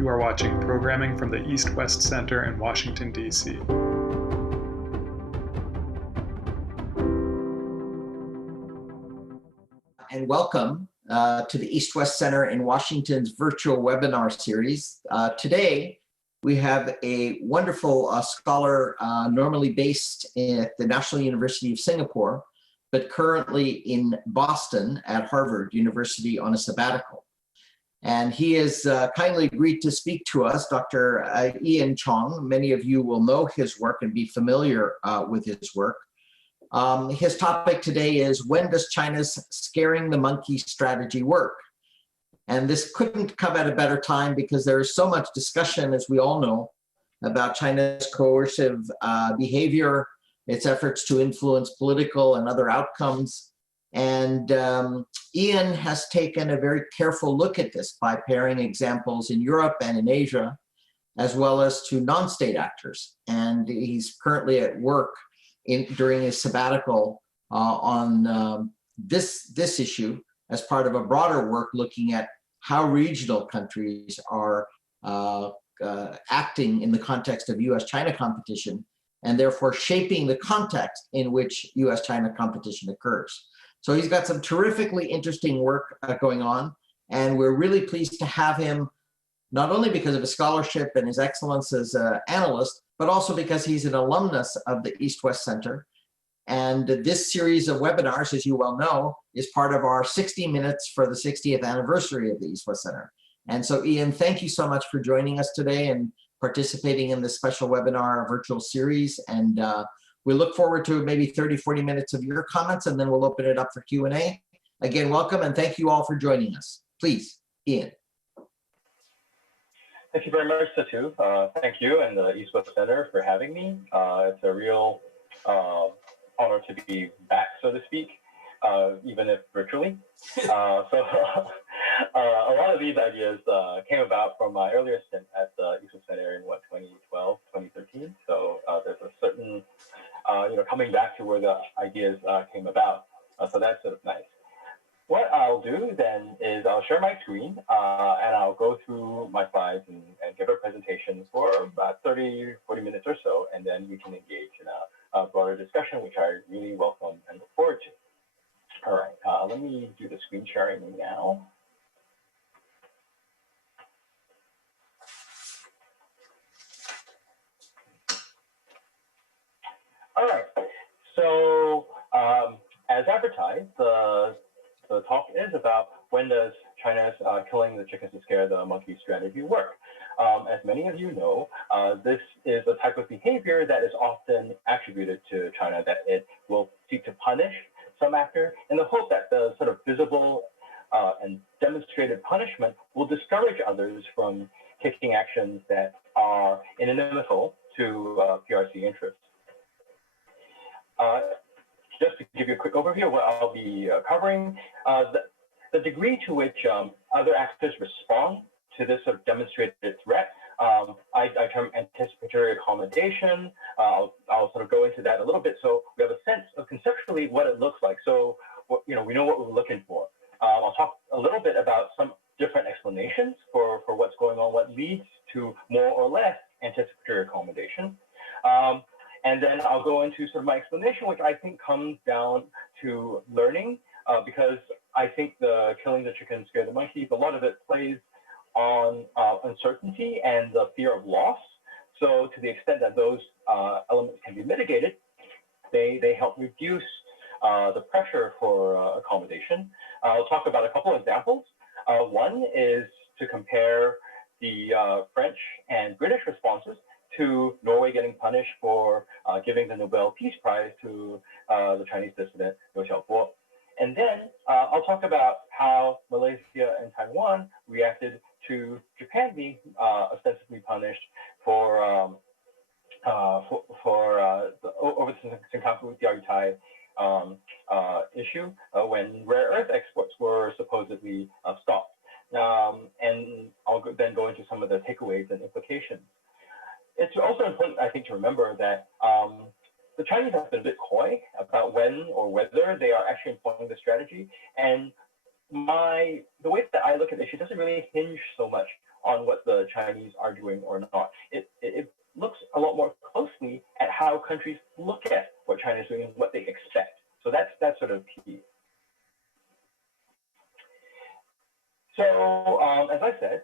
You are watching programming from the East-West Center in Washington, D.C. And welcome to the East-West Center in Washington's virtual webinar series. Today, we have a wonderful scholar normally based at the National University of Singapore, but currently in Boston at Harvard University on a sabbatical. And he has kindly agreed to speak to us, Dr. Ian Chong. Many of you will know his work and be familiar with his work. His topic today is, when does China's scaring the monkey strategy work? And this couldn't come at a better time because there is so much discussion, as we all know, about China's coercive behavior, its efforts to influence political and other outcomes. And Ian has taken a very careful look at this by pairing examples in Europe and in Asia, as well as to non-state actors. And he's currently at work during his sabbatical on this issue as part of a broader work looking at how regional countries are acting in the context of US-China competition, and therefore shaping the context in which US-China competition occurs. So he's got some terrifically interesting work going on, and we're really pleased to have him, not only because of his scholarship and his excellence as an analyst, but also because he's an alumnus of the East-West Center. And this series of webinars, as you well know, is part of our 60 Minutes for the 60th anniversary of the East-West Center. And so, Ian, thank you so much for joining us today and participating in this special webinar virtual series. And we look forward to maybe 30, 40 minutes of your comments, and then we'll open it up for Q&A. Again, welcome, and thank you all for joining us. Please, Ian. Thank you very much, Satu. Thank you and the East-West Center for having me. It's a real honor to be back, so to speak, even if virtually. A lot of these ideas came about from my earlier stint at the East-West Center in 2012, 2013. So there's a certain, coming back to where the ideas came about. So that's sort of nice. What I'll do then is I'll share my screen and I'll go through my slides and give a presentation for about 30, 40 minutes or so, and then we can engage in a broader discussion, which I really welcome and look forward to. All right, let me do the screen sharing now. All right, so as advertised, the talk is about, when does China's killing the chickens to scare the monkey strategy work? As many of you know, this is a type of behavior that is often attributed to China, that it will seek to punish some actor in the hope that the sort of visible and demonstrated punishment will discourage others from taking actions that are inimical to PRC interests. Just to give you a quick overview of what I'll be covering, the degree to which other actors respond to this sort of demonstrated threat, I term anticipatory accommodation. I'll sort of go into that a little bit, so we have a sense of conceptually what it looks like. So we know what we're looking for. I'll talk a little bit about some different explanations for what's going on, what leads to more or less anticipatory accommodation. And then I'll go into sort of my explanation, which I think comes down to learning, because I think the killing the chicken, scare the monkeys, a lot of it plays on uncertainty and the fear of loss. So to the extent that those elements can be mitigated, they help reduce the pressure for accommodation. I'll talk about a couple of examples. One is to compare the French and British responses to Norway getting punished for giving the Nobel Peace Prize to the Chinese dissident Xiaobo. And then I'll talk about how Malaysia and Taiwan reacted to Japan being ostensibly punished for over the Senkaku Diaoyutai issue when rare earth exports were supposedly stopped. And I'll then go into some of the takeaways and implications. It's also important, I think, to remember that the Chinese have been a bit coy about when or whether they are actually employing the strategy. And the way that I look at the issue doesn't really hinge so much on what the Chinese Chinese are doing or not. It looks a lot more closely at how countries look at what China is doing and what they expect. So that's sort of key. So as I said,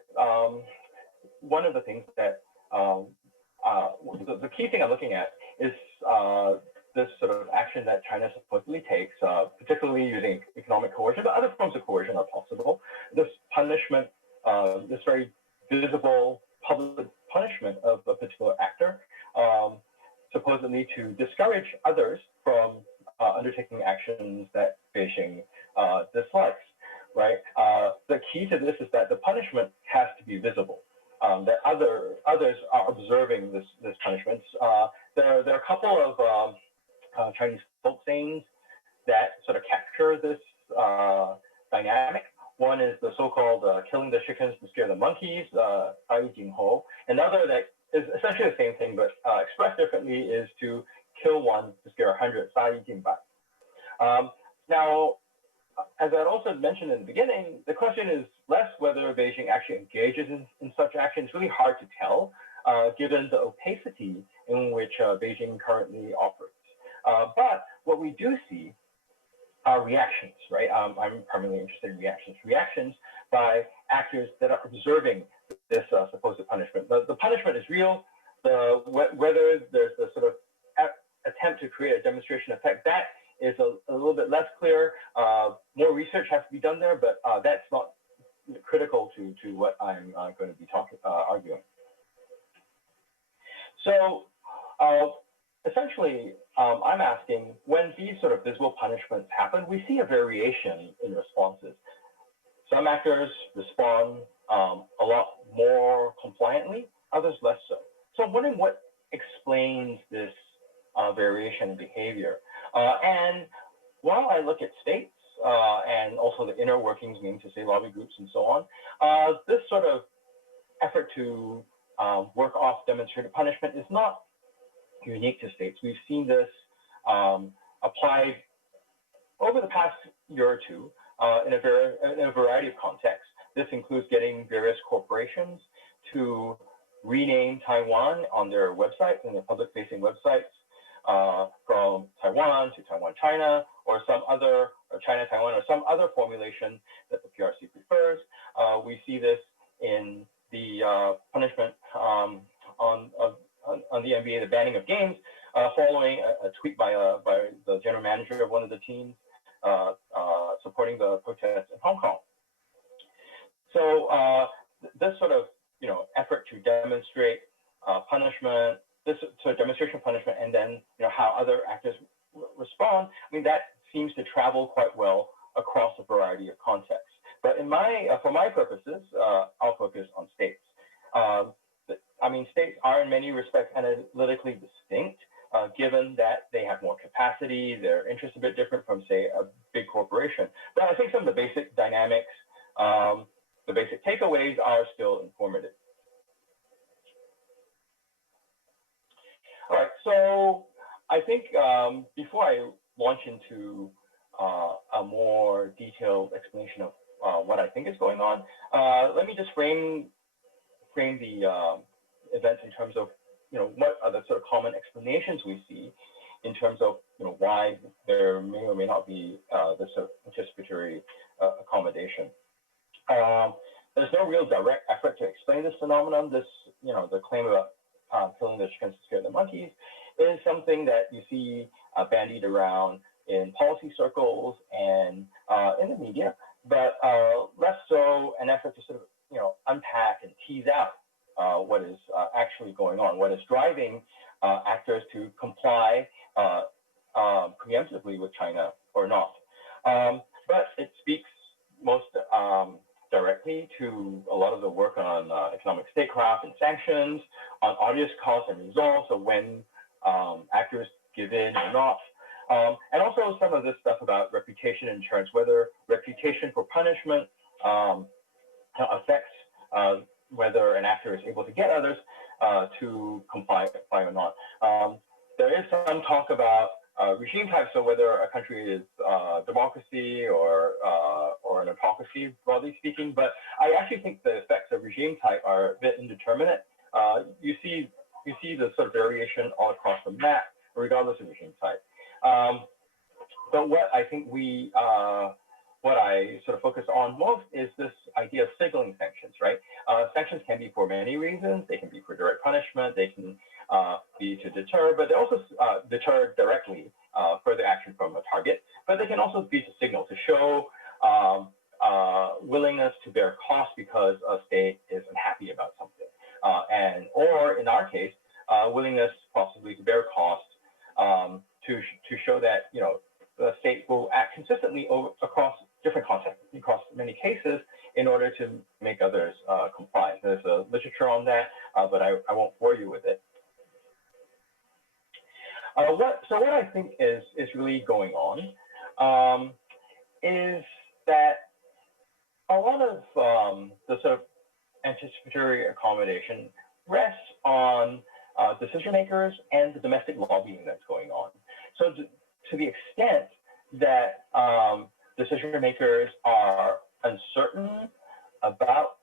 one of the things that the key thing I'm looking at is this sort of action that China supposedly takes, particularly using economic coercion, but other forms of coercion are possible. This punishment, this very visible public punishment of a particular actor, supposedly to discourage others from undertaking actions that Beijing dislikes, right? The key to this is that the punishment has to be visible. That others are observing this punishment. There are a couple of Chinese folk sayings that sort of capture this dynamic. One is the so-called killing the chickens to scare the monkeys, another that is essentially the same thing, but expressed differently, is to kill one to scare 100, now, as I also mentioned in the beginning, the question is less whether Beijing actually engages in such action. It's really hard to tell, given the opacity in which Beijing currently operates. But what we do see are reactions, right? I'm primarily interested in reactions by actors that are observing this supposed punishment. The punishment is real. Whether there's the sort of attempt to create a demonstration effect, that is a little bit less clear. More research has to be done there, but that's not critical to what I'm going to be arguing. So essentially, I'm asking, when these sort of visible punishments happen, we see a variation in responses. Some actors respond a lot more compliantly, others less so. So I'm wondering what explains this variation in behavior. And while I look at states and also the inner workings, meaning to say lobby groups and so on, this sort of effort to work off demonstrated punishment is not unique to states. We've seen this applied over the past year or two in a variety of contexts. This includes getting various corporations to rename Taiwan on their websites and their public-facing websites from Taiwan to Taiwan, China, or some other, or China, Taiwan, or some other formulation that the PRC prefers. We see this in the punishment on the NBA, the banning of games, following a tweet by the general manager of one of the teams supporting the protests in Hong Kong. So this sort of effort to demonstrate punishment, this sort of demonstration of punishment, and then how other actors respond, I mean, that seems to travel quite well across a variety of contexts. But for my purposes, I'll focus on states. I mean, states are in many respects analytically distinct, given that they have more capacity, their interests a bit different from, say, a big corporation. But I think some of the basic dynamics, the basic takeaways are still informative. All right, so I think before I launch into a more detailed explanation of what I think is going on, let me just frame the events in terms of what are the sort of common explanations we see in terms of why there may or may not be this sort of anticipatory accommodation. There's no real direct effort to explain this phenomenon. This, the claim about killing the chickens to scare the monkeys is something that you see bandied around in policy circles and in the media, but less so an effort to sort of unpack and tease out what is actually going on, what is driving actors to comply preemptively with China or not. But it speaks most directly to a lot of the work on economic statecraft and sanctions, on audience costs and results, so when actors give in or not. And also some of this stuff about reputation insurance, whether reputation for punishment affects whether an actor is able to get others to comply or not. There is some talk about regime types, so whether a country is democracy or or an autocracy, broadly speaking. But I actually think the effects of regime type are a bit indeterminate. You see the sort of variation all across the map, regardless of regime type. But what I think what I sort of focus on most is this idea of signaling sanctions, right? Sanctions can be for many reasons. They can be for direct punishment. They can be to deter, but they also deter directly further action from a target. But they can also be to signal, to show willingness to bear cost because a state is unhappy about something, or in our case, willingness possibly to bear cost to show that the state will act consistently across different contexts, across many cases, in order to make others comply. There's a literature on that, but I won't bore you with it. So what I think is really going on is that a lot of the sort of anticipatory accommodation rests on decision makers and the domestic lobbying that's going on. So to the extent that decision makers are uncertain about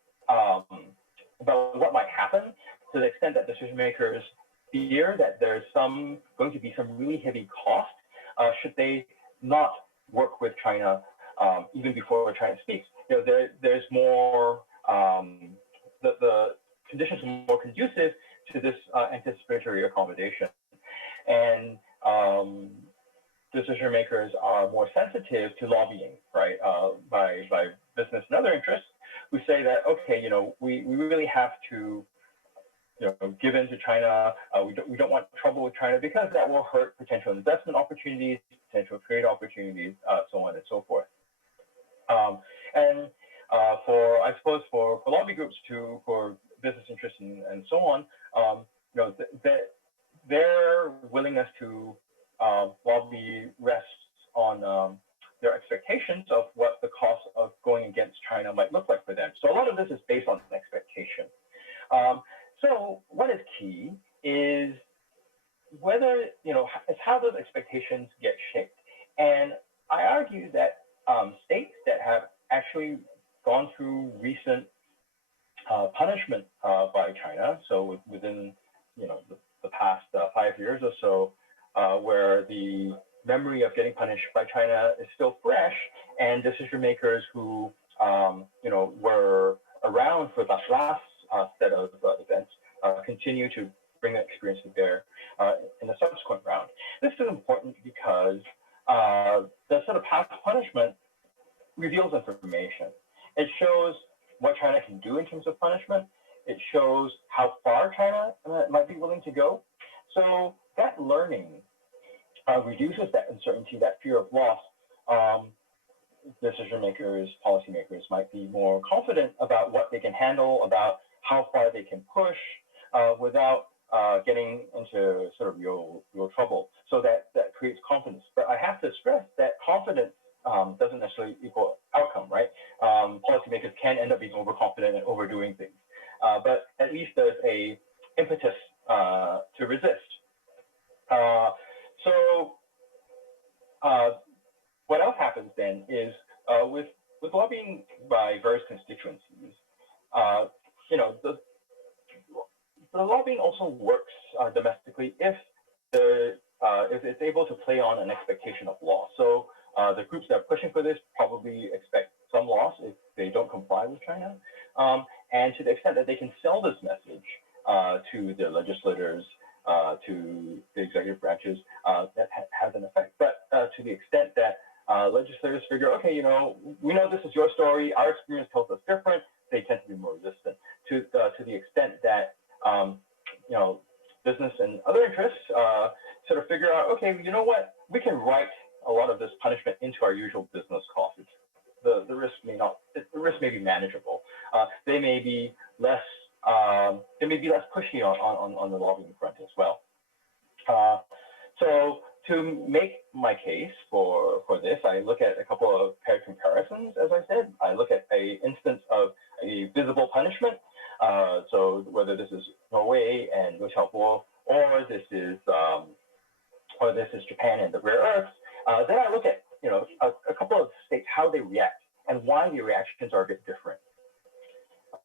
what might happen, to the extent that decision makers fear that there's going to be some really heavy cost should they not work with China even before China speaks. There's more, the conditions are more conducive to this anticipatory accommodation. And decision makers are more sensitive to lobbying, right, by business and other interests who say that, okay, we really have to give in to China. We don't want trouble with China because that will hurt potential investment opportunities, potential trade opportunities, so on and so forth. I suppose for lobby groups for business interests and so on, their willingness to lobby rests on their expectations of what the cost of going against China might look like for them. So a lot of this is based on expectation. So what is key is whether, it's how those expectations get shaped. And I argue that states that have actually gone through recent punishment by China, so within, the past 5 years or so, where the memory of getting punished by China is still fresh, and decision makers who, were around for the last set of events continue to bring that experience to bear in the subsequent round. This is important because the sort of past punishment reveals information. It shows what China can do in terms of punishment. It shows how far China might be willing to go. So that learning reduces that uncertainty, that fear of loss. Decision makers, policymakers might be more confident about what they can handle, about how far they can push without getting into sort of real trouble. So that creates confidence. But I have to stress that confidence doesn't necessarily equal outcome, right? Policymakers can end up being overconfident and overdoing things. But at least there's a impetus to resist. What else happens then is with lobbying by various constituencies, the lobbying also works domestically if it's able to play on an expectation of loss. So the groups that are pushing for this probably expect some loss if they don't comply with China. And to the extent that they can sell this message to the legislators, to the executive branches, that has an effect. But to the extent that legislators figure, okay, we know this is your story, our experience tells us different, they tend to be more resistant. To the extent that business and other interests sort of figure out, okay, you know what, we can write a lot of this punishment into our usual business costs. The risk may be manageable. They may be less pushy on the lobbying front as well. So to make my case for this, I look at a couple of paired comparisons, as I said. I look at an instance of a visible punishment. So whether this is Norway and Xiaobo, or this is Japan and the rare earths, then I look at a couple of states, how they react and why the reactions are a bit different.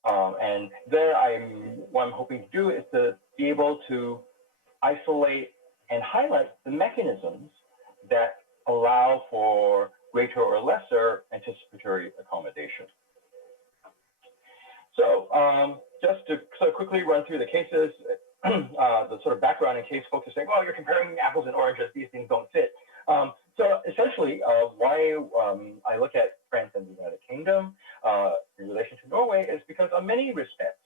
And there what I'm hoping to do is to be able to isolate and highlight the mechanisms that allow for greater or lesser anticipatory accommodation. So just to sort of quickly run through the cases, the sort of background in case folks are saying, well, you're comparing apples and oranges, these things don't fit. So essentially, why I look at France and the United Kingdom in relation to Norway is because on many respects,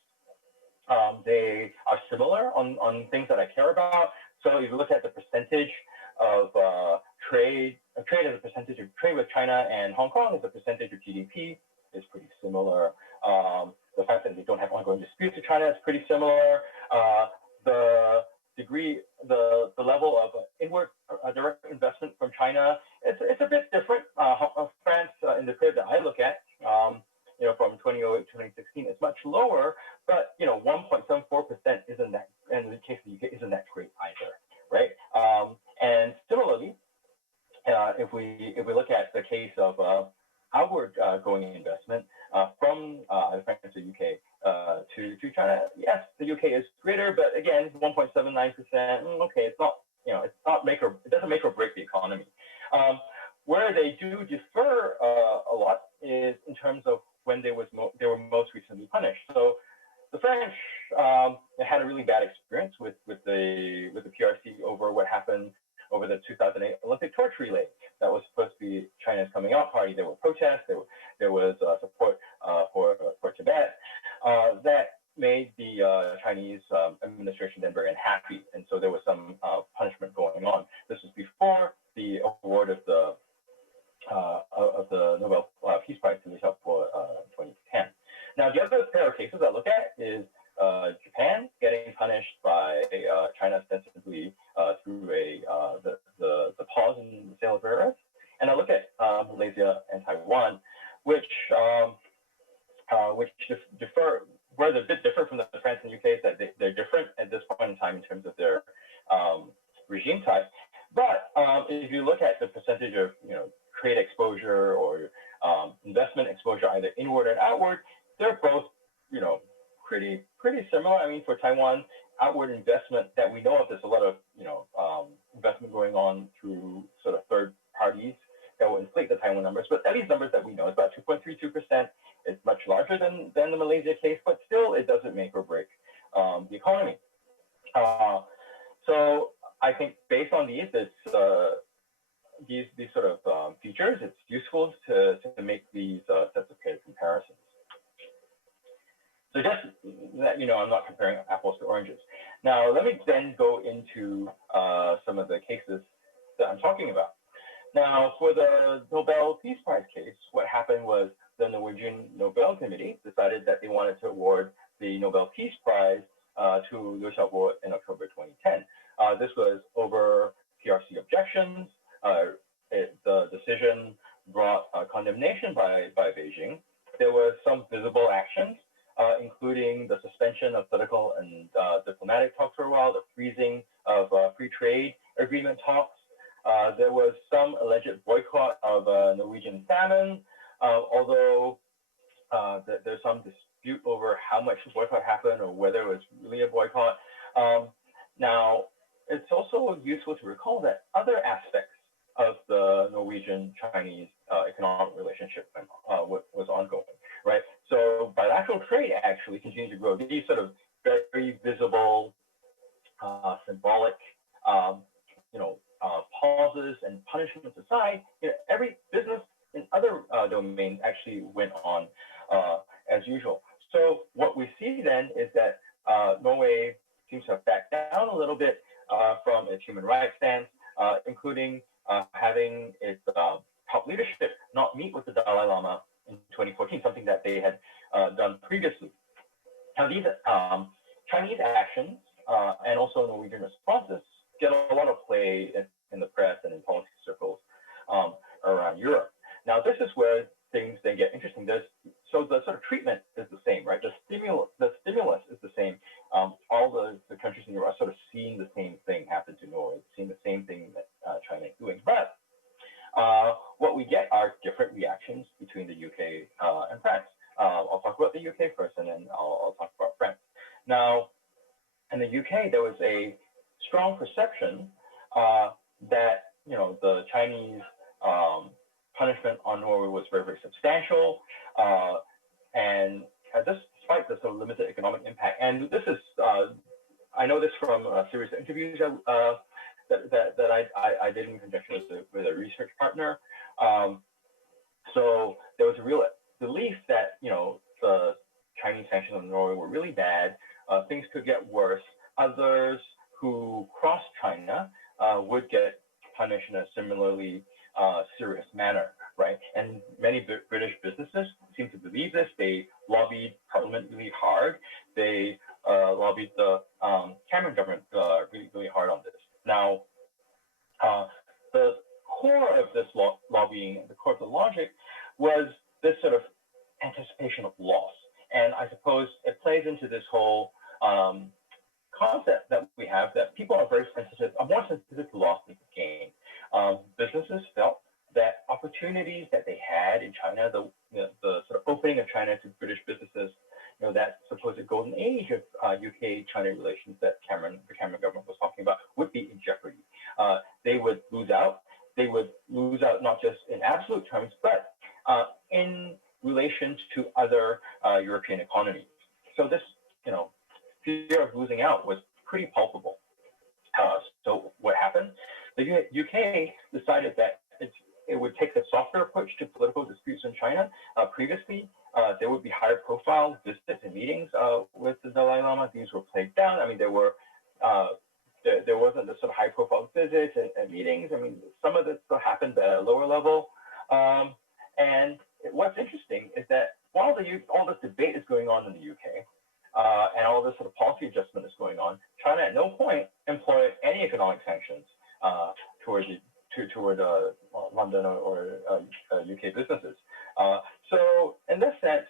they are similar on things that I care about. So if you look at the percentage of trade as a percentage of trade with China and Hong Kong as a percentage of GDP is pretty similar. The fact that they don't have ongoing disputes with China is pretty similar. The degree, the level of inward direct investment from China, it's a bit different. France, in the period that I look at, from 2008 to 2016, is much lower, but 1.74% isn't that, in the case of the UK, isn't that great either, right? And similarly, if we look at the case of outward going investment from France to UK to China, yes, the UK is greater, but again, 1.79%. Okay, it's not, it doesn't make or break the economy. Where they do differ a lot is in terms of when they were most recently punished. So the French had a really bad experience with the PRC over what happened over the 2008 Olympic torch relay. That was supposed to be China's coming out party. There were protests. There was support for Tibet. That made the Chinese administration then very unhappy, and so there was some punishment going on. This was before the award of the Nobel Peace Prize to Xiaobo in 2010. Now, the other pair of cases I look at is Japan getting punished by China ostensibly through the pause in the sale of rare earths, and I look at Malaysia and Taiwan, which differ. Where they're a bit different from the France and UK is that they're different at this point in time in terms of their regime type. But if you look at the percentage of trade exposure or investment exposure, either inward and outward, they're both pretty similar. I mean, for Taiwan, outward investment that we know of, there's a lot of investment going on through sort of third parties that will inflate the Taiwan numbers. But at these numbers that we know, it's about 2.32%. It's much larger than the Malaysia case, but still, it doesn't make or break the economy. So I think based on these sort of features, it's useful to make these sets of pair comparisons. So just that I'm not comparing apples to oranges. Now, let me then go into some of the cases that I'm talking about. Now, for the Nobel Peace Prize case, what happened was the Norwegian Nobel Committee decided that they wanted to award the Nobel Peace Prize to Xiaobo in October 2010. This was over PRC objections. The decision brought condemnation by Beijing. There were some visible actions, including the suspension of political and diplomatic talks for a while, the freezing of free trade agreement talks. There was some alleged boycott of Norwegian salmon, although there's some dispute over how much the boycott happened or whether it was really a boycott. Now, it's also useful to recall that other aspects of the Norwegian-Chinese economic relationship was ongoing, right? So bilateral trade actually continued to grow. These sort of very visible, symbolic, pauses and punishments aside, every business in other domains actually went on as usual. So what we see then is that Norway seems to have backed down a little bit from its human rights stance, including having its top leadership not meet with the Dalai Lama in 2014, something that they had done previously. Now, these Chinese actions and also Norwegian responses get a lot of play in the press and in policy circles around Europe. Now, this is where things then get interesting. So the sort of treatment is the same, right? The stimulus is the same. All the countries in Europe are sort of seeing the same thing happen to Norway, seeing the same thing that China is doing. But what we get are different reactions between the UK UK, there was a strong perception that the Chinese punishment on Norway was very, very substantial, and despite the sort of limited economic impact. And this is, I know this from a series of interviews that I did in conjunction with a research partner. So there was a real belief that the Chinese sanctions on Norway were really bad. Things could get worse. Others who crossed China would get punished in a similarly serious manner, right? And many British businesses seem to believe this. They lobbied Parliament really hard. They lobbied the Cameron government really, really hard on this. Now, the core of this lobbying, the core of the logic, was this sort of anticipation of loss. And I suppose it plays into this whole concept that we have that people are very sensitive, are more sensitive to loss than to gain. Businesses felt that opportunities that they had in China, the sort of opening of China to British businesses, that supposed golden age of UK-China relations that the Cameron government was talking about would be in jeopardy. They would lose out. They would lose out not just in absolute terms, but in relation to other European economies. So this, fear of losing out was pretty palpable. So what happened? The UK decided that it would take a softer approach to political disputes in China. Previously, there would be higher profile visits and meetings with the Dalai Lama. These were played down. I mean, there wasn't the sort of high profile visits and meetings. I mean, some of this still happened at a lower level. And what's interesting is that while all this debate is going on in the UK, and all this sort of policy adjustment is going on, China at no point employed any economic sanctions toward London or UK businesses. So in this sense,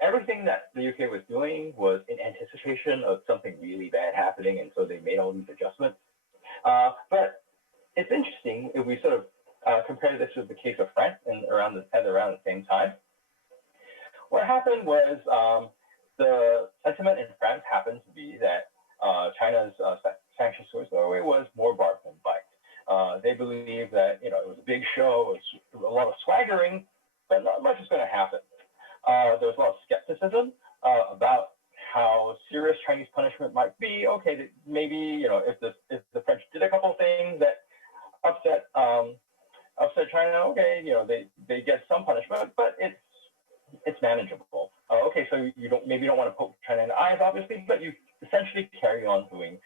everything that the UK was doing was in anticipation of something really bad happening, and so they made all these adjustments. But it's interesting if we sort of compare this with the case of France and around the same time. What happened was the sentiment in France happened to be that China's sanctions towards Norway was more bark than bite. They believed that it was a big show, it was a lot of swaggering, but not much is going to happen. There was a lot of skepticism about how serious Chinese punishment might be. Okay, maybe if the French did a couple of things that upset China, okay, they get some punishment, but it's manageable. Okay, so maybe you don't want to poke China in the eyes, obviously, but you essentially carry on doing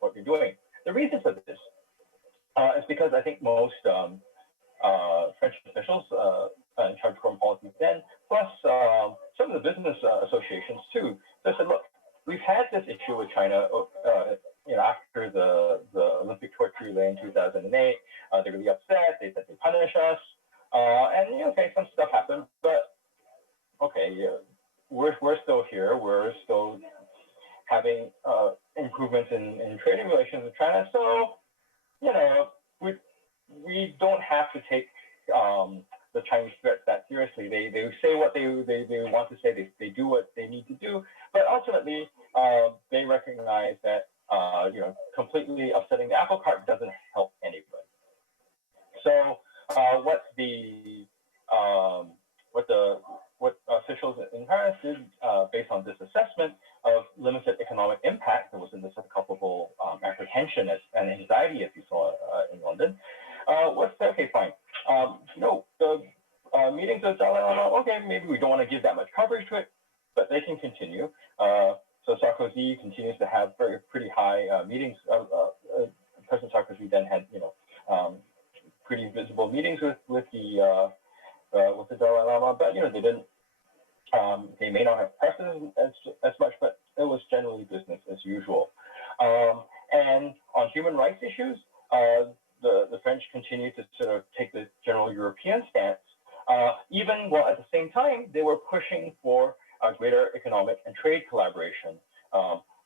what you're doing. The reason for this is because I think most French officials in charge of foreign policy then, plus some of the business associations too, they said, look, we've had this issue with China, after the Olympic torture relay in 2008. They're really upset. They said they punish us, and okay, some stuff happened, but okay, we're still here. We're still having improvements in trading relations with China. So, we don't have to take the Chinese threats that seriously. They say what they want to say. They do what they need to do. But ultimately, they recognize that completely upsetting the apple cart doesn't help anybody. So what officials in Paris did, based on this assessment of limited economic impact, there was in this culpable apprehension and anxiety, as you saw in London, was okay, fine. The meetings with Dalai Lama, okay, maybe we don't want to give that much coverage to it, but they can continue. So Sarkozy continues to have pretty high meetings. President Sarkozy then had pretty visible meetings with the Dalai Lama, but they didn't. They may not have pressed as much, but it was generally business as usual. And on human rights issues, the French continued to sort of take the general European stance, even while at the same time they were pushing for greater economic and trade collaboration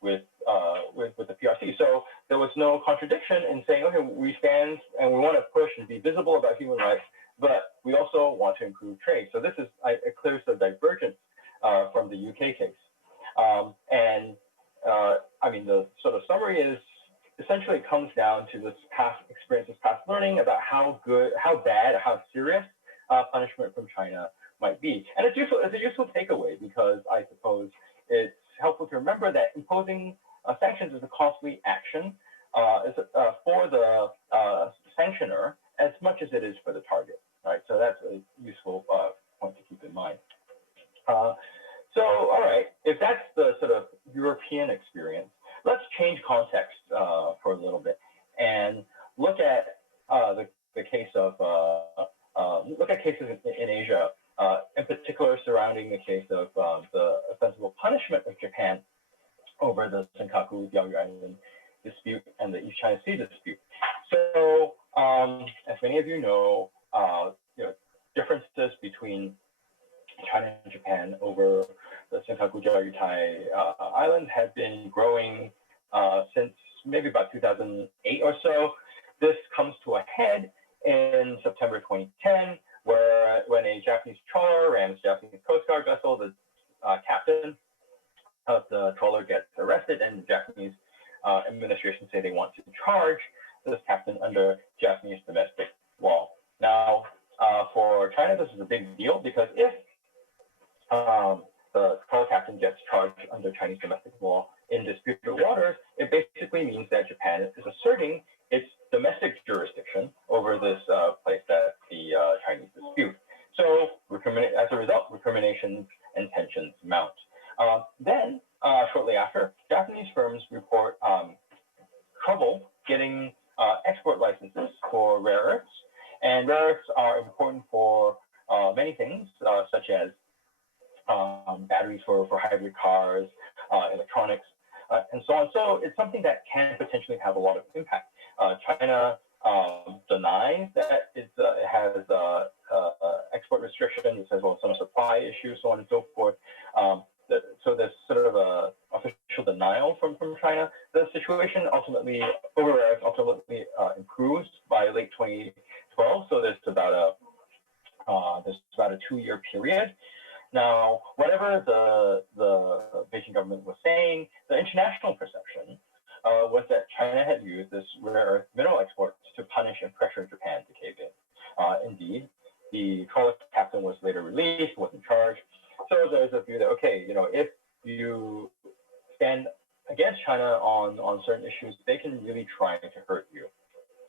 with the PRC. So there was no contradiction in saying, okay, we stand and we want to push and be visible about human rights, but we also want to improve trade. So this is a clear sort of divergence from the UK case. I mean, the sort of summary story is essentially it comes down to this past experience, this past learning about how good, how bad, how serious punishment from China might be. And it's a useful takeaway because I suppose it's helpful to remember that imposing sanctions is a costly action for the sanctioner as much as it is for the target, right? So that's a useful point to keep in mind. So, all right, if that's the sort of European experience, let's change context for a little bit and look at the case of look at cases in Asia, in particular surrounding the case of the ostensible punishment of Japan over the Senkaku Diaoyu Island dispute and the East China Sea dispute. So, as many of you know, differences between China and Japan over the Senkaku Diaoyu Island have been growing since maybe about 2008 or so. This comes to a head in September 2010, when a Japanese trawler and Japanese Coast Guard vessel, the captain of the trawler gets arrested, and the Japanese administration say they want to charge this captain under Japanese domestic law. Now, for China, this is a big deal because if the trawler captain gets charged under Chinese domestic law in disputed waters, it basically means that Japan is asserting its domestic jurisdiction over this place that the Chinese dispute. So, as a result, recriminations and tensions mount. Then, shortly after, Japanese firms report trouble getting export licenses for rare earths, and rare earths are important for many things, such as batteries for hybrid cars, electronics, and so on. So it's something that can potentially have a lot of impact. China denies that it has export restrictions. It says, well, some supply issues, so on and so forth. So there's sort of a official denial from China. The situation ultimately improves by late 2012. So there's about a 2-year period. Now, whatever the Beijing government was saying, the international perception was that China had used this rare earth mineral exports to punish and pressure Japan to cave in. Indeed, the trawler captain was later released, wasn't charged. So there's a view that, okay, if you stand against China on certain issues, they can really try to hurt you.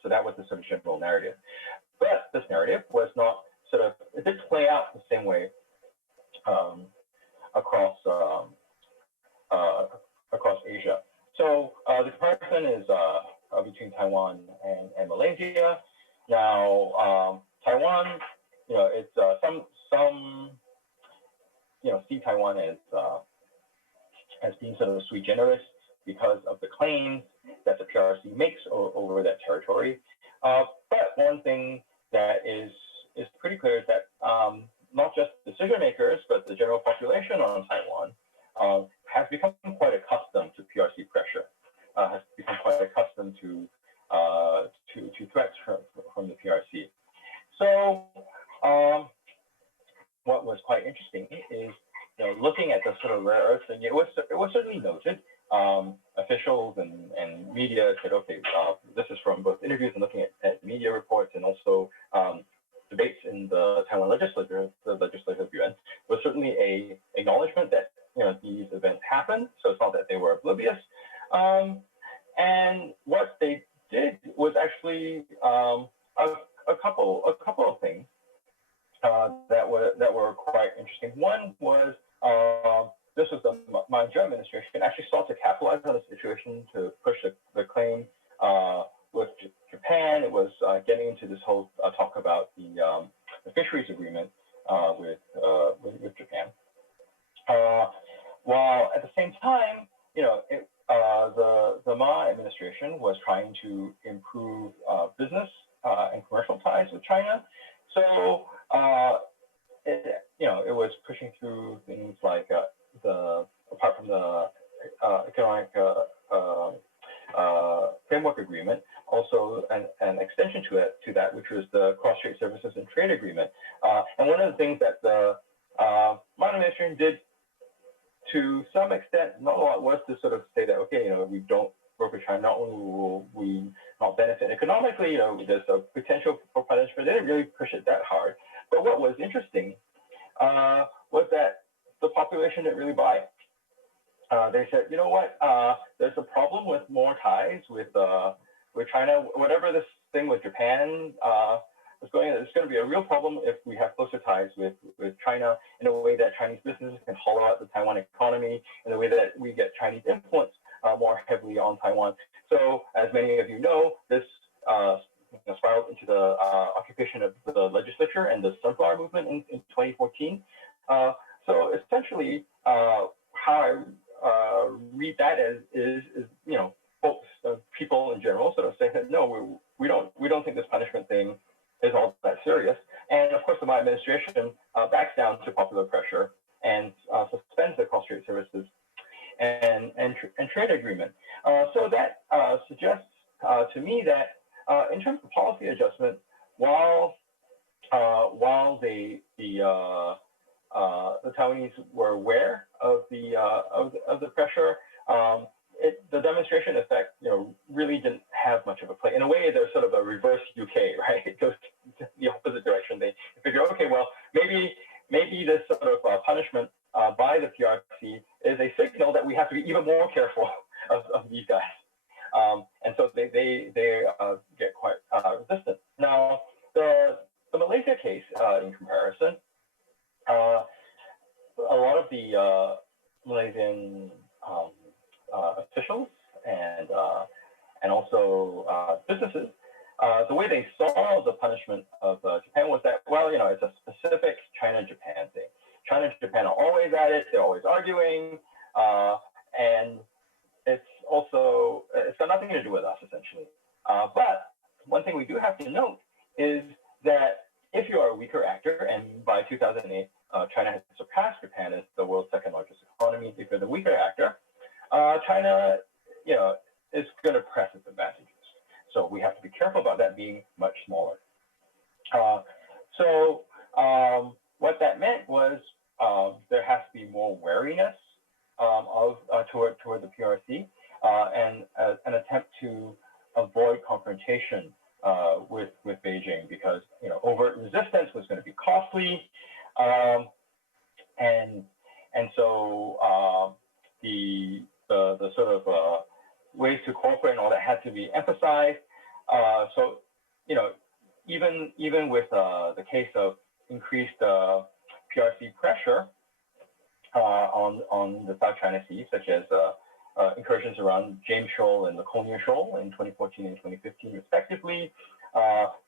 So that was the sort of general narrative. But this narrative was not it did play out the same way across Asia. So the comparison is between Taiwan and Malaysia. Now, Taiwan, it's some see Taiwan as being sort of sui generis because of the claims that the PRC makes over that territory. But one thing that is pretty clear is that not just decision makers, but the general population on Taiwan has become quite accustomed to PRC pressure, has become quite accustomed to threats from the PRC. So what was quite interesting is looking at the sort of rare earths, and it was certainly noted. Officials and media said, okay, this is from both interviews and looking at media reports and also debates in the Taiwan legislature, the legislative yuan, was certainly a acknowledgement that these events happened. So it's not that they were oblivious. And what they did was actually a couple of things that were quite interesting. One was this was the Malaysia administration actually sought to capitalize on the situation to push the claim with Japan. It was getting into this whole talk about the fisheries agreement with Japan. While at the same time, the Ma administration was trying to improve business and commercial ties with China. So it was pushing through things like apart from the economic framework agreement, also an extension to that, which was the cross-strait services and trade agreement. And one of the things that the Ma administration did to some extent, not a lot, was to sort of say that, okay, we're work with China, not only will we not benefit economically, there's a potential for punishment. They didn't really push it that hard. But what was interesting was that the population didn't really buy it. They said, you know what, there's a problem with more ties with China. Whatever this thing with Japan is going on, it's going to be a real problem if we have closer ties with China in a way that Chinese businesses can hollow out the Taiwan economy, in a way that we get Chinese influence more heavily on Taiwan. So as many of you know, this spiraled into the occupation of the legislature and the Sunflower Movement in 2014. So essentially, how I read that is folks, people in general sort of say that no, we don't think this punishment thing is all that serious. And of course, the Biden administration backs down to popular pressure and suspends the cross-strait services and trade agreement. So that suggests to me that in terms of policy adjustment, while the Taiwanese were aware of the pressure, the demonstration effect, really didn't have much of a play. In a way, there's sort of a reverse UK, right? It goes the opposite direction. They figure, okay, well, maybe this sort of punishment by the PRC is a signal that we have to be even more careful of these guys. And so they get quite resistant. Now, the Malaysia case, in comparison, a lot of the Malaysian officials and also businesses, the way they saw the punishment of Japan was that, well, it's a specific China-Japan thing. China and Japan are always at it; they're always arguing, and it's got nothing to do with us, essentially. But one thing we do have to note is that if you are a weaker actor, and by 2008, China has surpassed Japan as the world's second largest economy, if you're the weaker actor, China, is going to press its advantages. So we have to be careful about that being much smaller. What that meant was there has to be more wariness toward the PRC and an attempt to avoid confrontation with Beijing, because overt resistance was going to be costly, and so the sort of ways to cooperate and all that had to be emphasized. So even with the case of increased PRC pressure on the South China Sea, such as incursions around James Shoal and the Laconia Shoal in 2014 and 2015, respectively.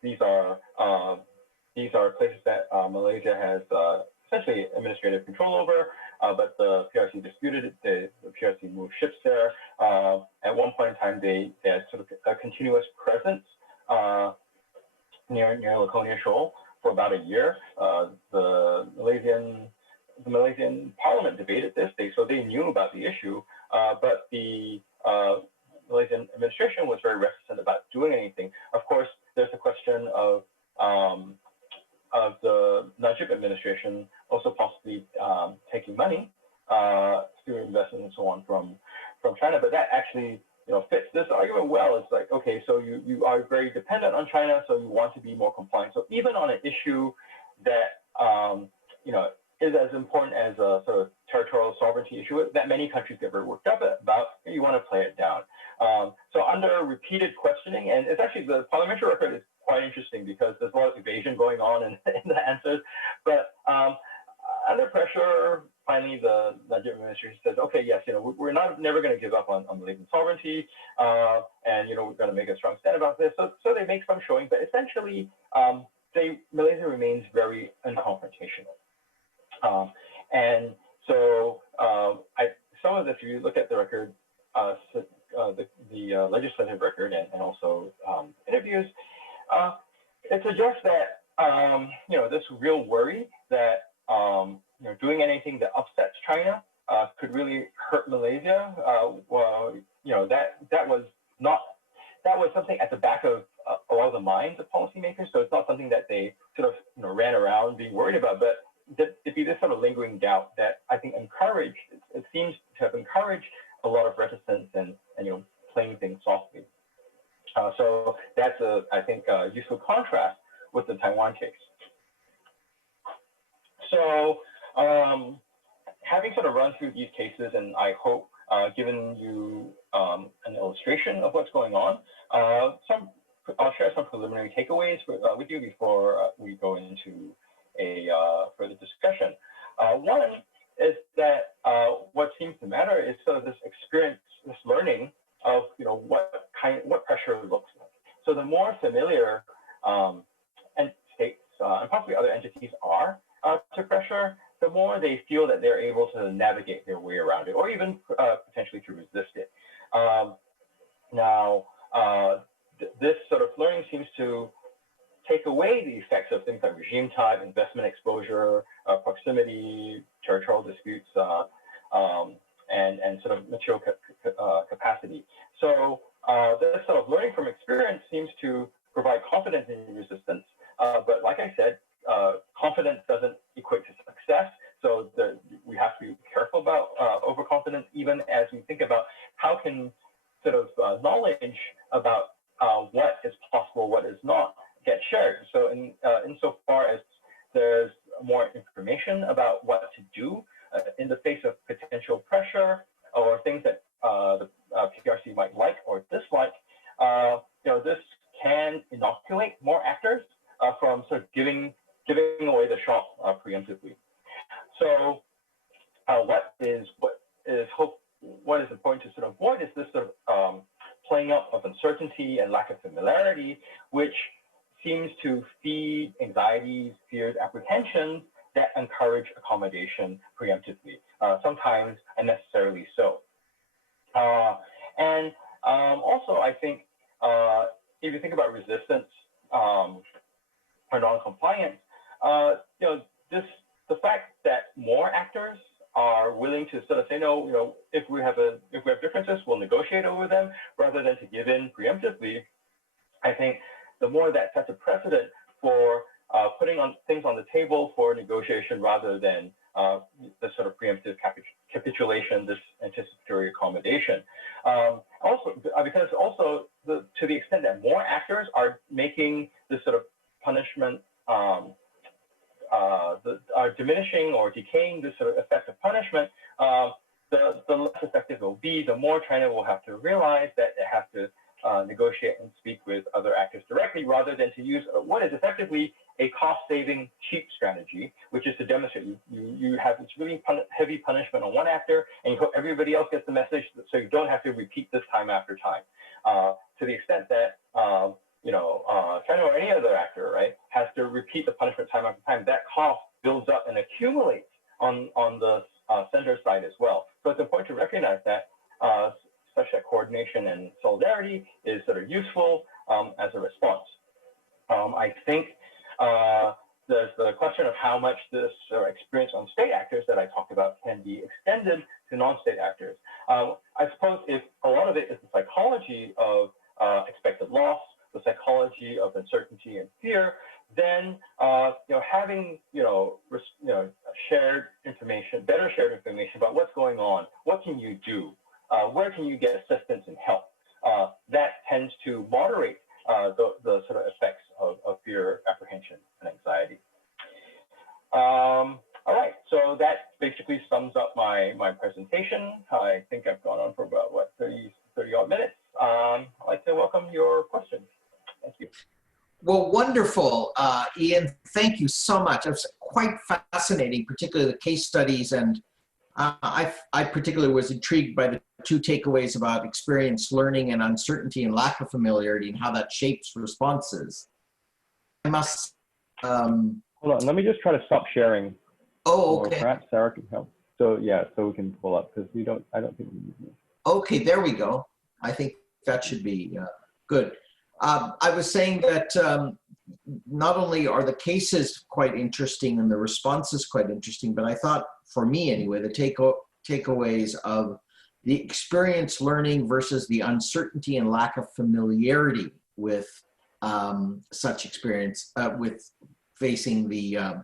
These are places that Malaysia has essentially administrative control over, but the PRC disputed it. The PRC moved ships there. At one point in time, they had sort of a continuous presence near Laconia Shoal for about a year. The Malaysian Parliament debated this, so they knew about the issue, but the Malaysian administration was very reticent about doing anything. Of course, there's a question of the Najib administration also possibly taking money through investment and so on from China, but that actually fits this argument well. It's like, okay, so you are very dependent on China, so you want to be more compliant. So even on an issue that is as important as a sort of territorial sovereignty issue that many countries get very worked up about, you want to play it down. So under repeated questioning, and it's actually, the parliamentary record is quite interesting because there's a lot of evasion going on in the answers, but under pressure, finally the Najib administration says, okay, yes, we're never going to give up on Malaysian sovereignty, and we're going to make a strong stand about this. So they make some showing, but essentially, Malaysia remains very unconfrontational. And so some of this, if you look at the record, the legislative record and also interviews, it suggests that this real worry that doing anything that upsets China could really hurt Malaysia. That was something at the back of a lot of the minds of policymakers. So it's not something that they sort of ran around being worried about, but it'd be this sort of lingering doubt that I think it seems to have encouraged a lot of reticence and playing things softly. So that's I think, a useful contrast with the Taiwan case. So having sort of run through these cases, and I hope given you an illustration of what's going on, I'll share some preliminary takeaways with you before we go into a further discussion. One is that what seems to matter is sort of this experience, this learning of what pressure looks like. So the more familiar states and possibly other entities are to pressure, the more they feel that they're able to navigate their way around it, or even potentially to resist it. This sort of learning seems to take away the effects of things like regime type, investment exposure, proximity, territorial disputes, and sort of material capacity. So this sort of learning from experience seems to provide confidence in resistance. But like I said, confidence doesn't equate to success. So we have to be careful about overconfidence, even as we think about how can sort of knowledge about what is possible, what is not, get shared. So insofar as there's more information about what to do in the face of potential pressure or things that the PRC might like or dislike, this can inoculate more actors from sort of giving away the shot preemptively. So what is important to sort of avoid is this sort of playing up of uncertainty and lack of familiarity, which seems to feed anxieties, fears, apprehensions that encourage accommodation preemptively, sometimes unnecessarily so. Also, I think if you think about resistance or non-compliance, the fact that more actors are willing to sort of say, no, if we have differences, we'll negotiate over them rather than to give in preemptively. I think the more that sets a precedent for putting things on the table for negotiation rather than the sort of preemptive capitulation, this anticipatory accommodation. Because to the extent that more actors are making this sort of punishment, are diminishing or decaying this sort of effect of punishment, the less effective it will be, the more China will have to realize that it has to negotiate and speak with other actors directly rather than to use what is effectively a cost-saving cheap strategy, which is to demonstrate you have this really heavy punishment on one actor and you hope everybody else gets the message so you don't have to repeat this time after time. To the extent that China or any other actor, right, has to repeat the punishment time after time, that cost builds up and accumulates on the center side as well. So it's important to recognize that such that coordination and solidarity is sort of useful as a response. I think there's the question of how much this experience on state actors that I talked about can be extended to non-state actors. I suppose if a lot of it is the psychology of expected loss, the psychology of uncertainty and fear, then having shared information, better shared information about what's going on, what can you do, where can you get assistance and help, that tends to moderate the sort of effects of fear, apprehension, and anxiety. All right, so that basically sums up my presentation. I think I've gone on for about, 30 odd minutes. I'd like to welcome your questions. Thank you. Well, wonderful, Ian. Thank you so much. It was quite fascinating, particularly the case studies. And I particularly was intrigued by the two takeaways about experience learning and uncertainty and lack of familiarity and how that shapes responses. I must. Hold on, let me just try to stop sharing. Oh, okay. Or perhaps Sarah can help. So yeah, so we can pull up because I don't think we need this. Okay, there we go. I think that should be good. I was saying that not only are the cases quite interesting and the responses quite interesting, but I thought, for me anyway, the takeaways of the experience learning versus the uncertainty and lack of familiarity with such experience, with facing the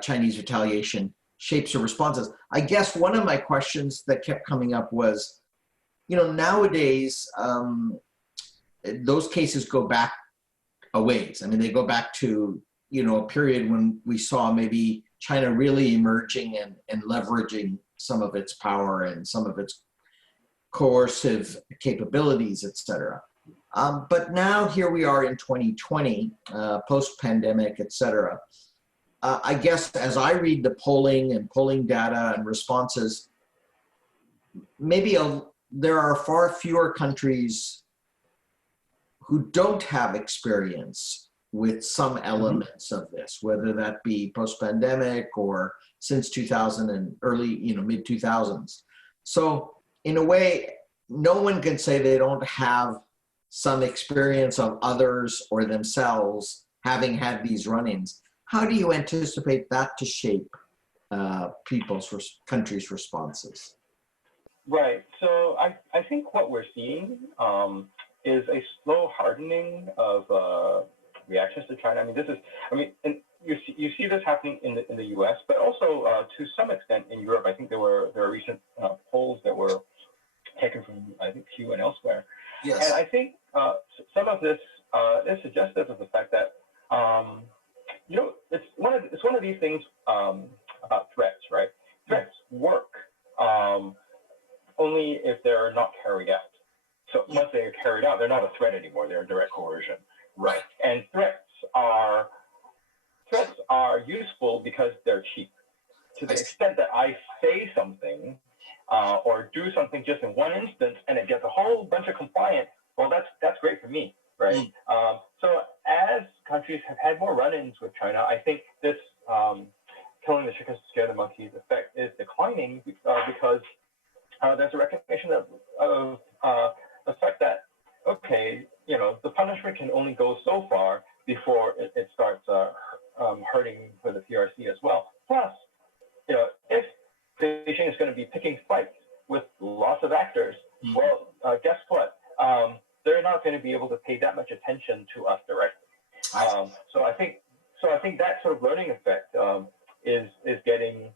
Chinese retaliation shapes of responses. I guess one of my questions that kept coming up was, nowadays, those cases go back a ways. I mean, they go back to, a period when we saw maybe China really emerging and leveraging some of its power and some of its coercive capabilities, et cetera. But now here we are in 2020, post-pandemic, et cetera. I guess as I read the polling and polling data and responses, maybe there are far fewer countries who don't have experience with some elements of this, whether that be post-pandemic or since 2000 and early, mid-2000s. So in a way, no one can say they don't have some experience of others or themselves having had these run-ins. How do you anticipate that to shape countries' responses? Right. So I think what we're seeing is a slow hardening of reactions to China. And you see this happening in the U.S., but also to some extent in Europe. I think there were recent polls that were taken from Pew and elsewhere. Yes. And I think some of this is suggestive of the fact that it's one of these things about threats, right? Threats work only if they're not carried out. So once they are carried out, they're not a threat anymore. They're a direct coercion. Right. And threats are useful because they're cheap. To the extent that I say something or do something just in one instance and it gets a whole bunch of compliance, well, that's great for me, right? So as countries have had more run-ins with China, I think this killing the chickens to scare the monkeys effect is declining because there's a recognition of the fact that, okay, the punishment can only go so far before it starts hurting for the PRC as well. Plus, if Beijing is going to be picking fights with lots of actors, well, guess what? They're not going to be able to pay that much attention to us directly. So I think that sort of learning effect is getting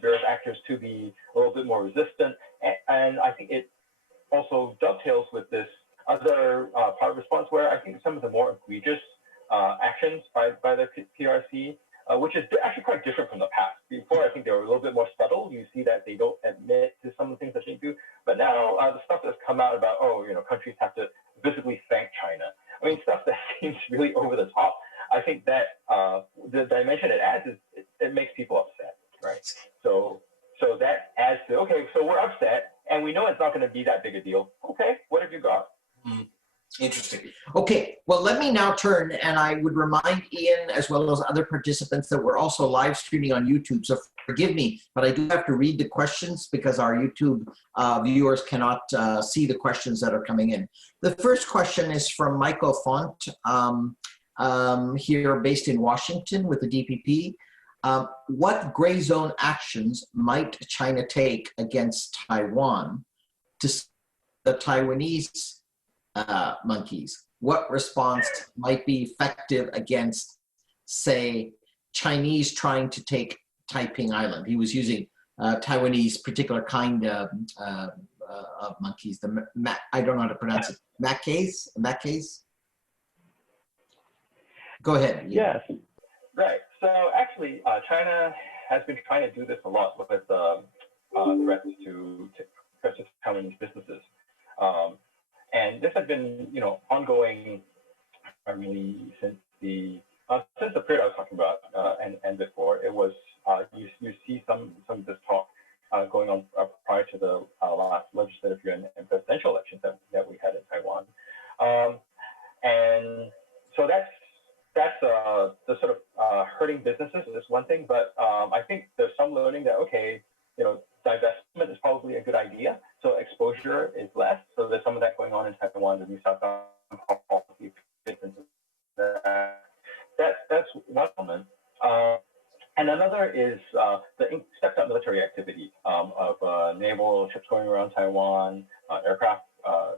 various actors to be a little bit more resistant, and I think it also dovetails with this other part of response where I think some of the more egregious actions by the PRC, which is actually quite different from the past. Before, I think they were a little bit more subtle. You see that they don't admit to some of the things that they do. But now the stuff that's come out about, countries have to visibly thank China. Stuff that seems really over the top. I think that the dimension it adds is it makes people upset, right? So that adds to, okay, so we're upset and we know it's not going to be that big a deal. Okay, what have you got? Interesting. Okay, well, let me now turn, and I would remind Ian as well as other participants that we're also live streaming on YouTube. So forgive me, but I do have to read the questions because our YouTube viewers cannot see the questions that are coming in. The first question is from Michael Font, here based in Washington with the DPP. What gray zone actions might China take against Taiwan to the Taiwanese monkeys? What response might be effective against, say, Chinese trying to take Taiping Island? He was using Taiwanese particular kind of monkeys. I don't know how to pronounce it. Macaques? Go ahead. Yes. Right. So actually, China has been trying to do this a lot with threats to Taiwanese businesses. And this has been, ongoing, really since the period I was talking about, and before. It was you see some of this talk going on prior to the last legislative year and presidential elections that we had in Taiwan, and so that's the sort of hurting businesses is one thing, but I think there's some learning that divestment is probably a good idea. So exposure is less. So there's some of that going on in Taiwan. The new southbound policy fits into that. That's one element. And another is the stepped up military activity of naval ships going around Taiwan,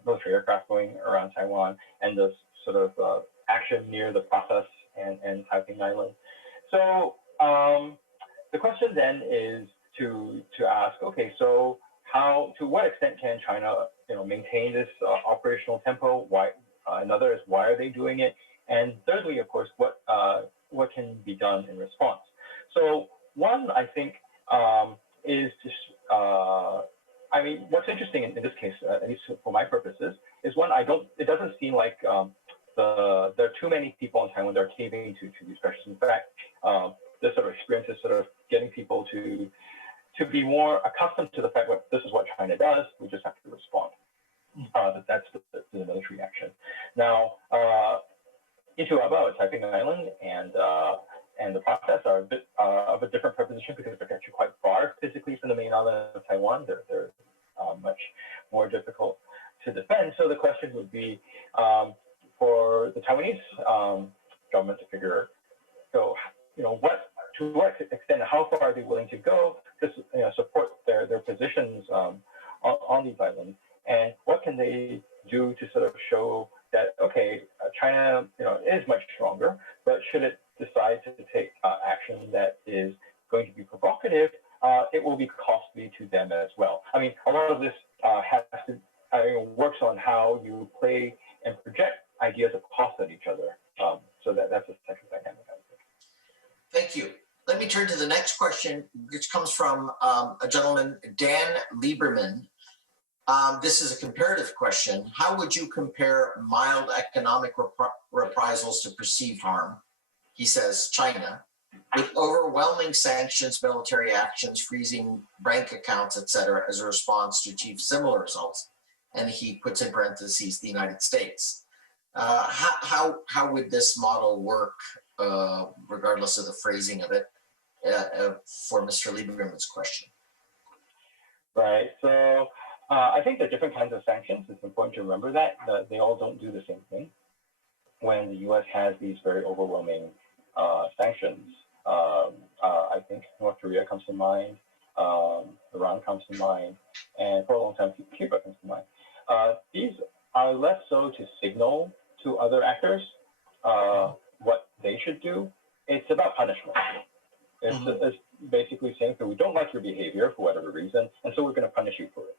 military aircraft going around Taiwan, and the sort of action near the process and Taiping Island. So the question then is to ask, okay, so to what extent can China, maintain this operational tempo? Why? Another is why are they doing it? And thirdly, of course, what can be done in response? So one, I think, is just, I mean, what's interesting in this case, at least for my purposes, is one, it doesn't seem like there are too many people in Taiwan that are caving to these pressures. In fact, this sort of experience is sort of getting people to be more accustomed to the fact that this is what China does, we just have to respond. That's the military action. Now, Xiaobo, a Taiping island, and the process are a bit of a different proposition because they're actually quite far physically from the main island of Taiwan. They're much more difficult to defend. So the question would be for the Taiwanese government to figure, to what extent, how far are they willing to go to support their positions on these islands, and what can they do to sort of show that, okay, China, is much stronger, but should it decide to take action that is going to be provocative, it will be costly to them as well. I mean, a lot of this works on how you play and project ideas of cost at each other. So that's a second dynamic, I think. Thank you. Let me turn to the next question, which comes from a gentleman, Dan Lieberman. This is a comparative question. How would you compare mild economic reprisals to perceived harm? He says, China, with overwhelming sanctions, military actions, freezing bank accounts, etc., as a response to achieve similar results. And he puts in parentheses the United States. How would this model work, regardless of the phrasing of it, for Mr. Lieberman's question? Right. So I think the different kinds of sanctions, it's important to remember that they all don't do the same thing. When the U.S. has these very overwhelming sanctions, I think North Korea comes to mind, Iran comes to mind, and for a long time, Cuba comes to mind. These are less so to signal to other actors what they should do. It's about punishment. It's basically saying that we don't like your behavior for whatever reason, and so we're going to punish you for it.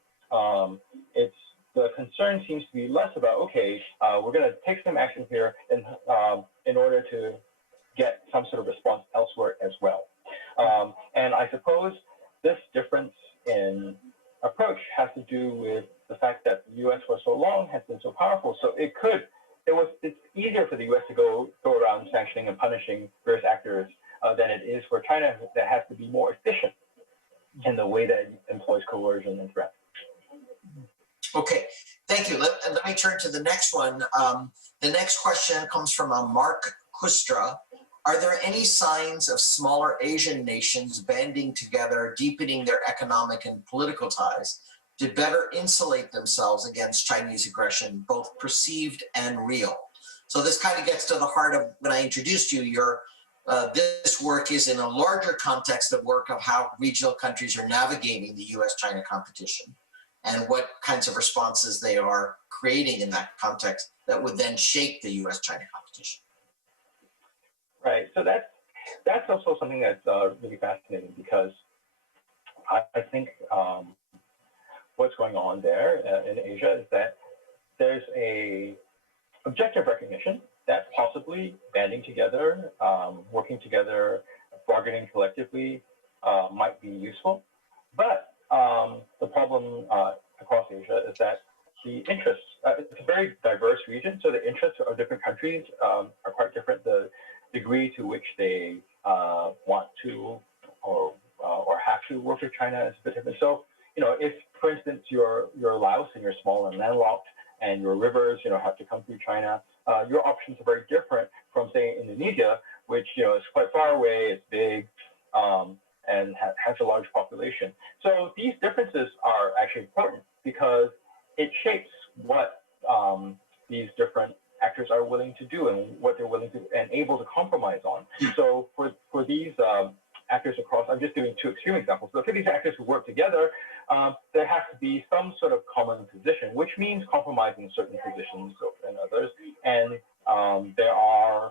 The concern seems to be less about, okay, we're going to take some action here in order to get some sort of response elsewhere as well. And I suppose this difference in approach has to do with the fact that the U.S. for so long has been so powerful. So it's easier for the U.S. to go around sanctioning and punishing various actors than it is for China, that has to be more efficient in the way that it employs coercion and threat. Okay, thank you. Let me turn to the next one. The next question comes from Mark Kustra. Are there any signs of smaller Asian nations banding together, deepening their economic and political ties to better insulate themselves against Chinese aggression, both perceived and real? So this kind of gets to the heart of when I introduced you. This work is in a larger context of work of how regional countries are navigating the US-China competition and what kinds of responses they are creating in that context that would then shape the US-China competition. Right, so that's also something that's really fascinating, because I think what's going on there in Asia is that there's a objective recognition that possibly banding together, working together, bargaining collectively might be useful. But the problem across Asia is that the interests, it's a very diverse region, so the interests of different countries are quite different. The degree to which they want to or have to work with China is a bit different. So, if, for instance, you're Laos and you're small and landlocked, and your rivers, have to come through China, your options are very different from, say, Indonesia, which, is quite far away, it's big, and has a large population. So these differences are actually important because it shapes what these different actors are willing to do and what they're willing to and able to compromise on. So for these actors across, I'm just giving two extreme examples. So for these actors who work together, there has to be some sort of common position, which means compromising certain positions and others. And there are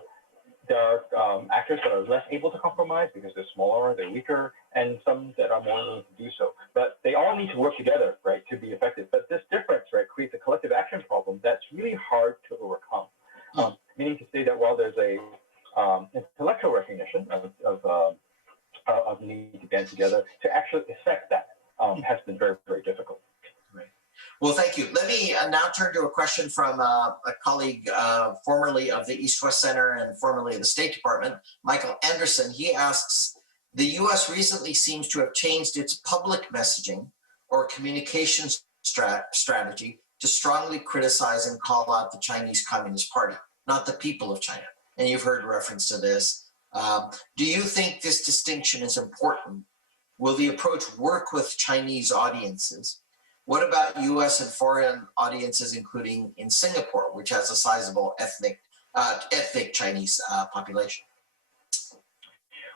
actors that are less able to compromise because they're smaller, they're weaker, and some that are more willing to do so. But they all need to work together, right, to be effective. But this difference, right, creates a collective action problem that's really hard to overcome. Meaning to say that while there's a intellectual recognition of the need to band together, to actually effect that has been very, very difficult. Right. Well, thank you. Let me now turn to a question from a colleague formerly of the East-West Center and formerly of the State Department, Michael Anderson. He asks, the U.S. recently seems to have changed its public messaging or communications strategy to strongly criticize and call out the Chinese Communist Party, not the people of China. And you've heard reference to this. Do you think this distinction is important? Will the approach work with Chinese audiences? What about US and foreign audiences, including in Singapore, which has a sizable ethnic Chinese population?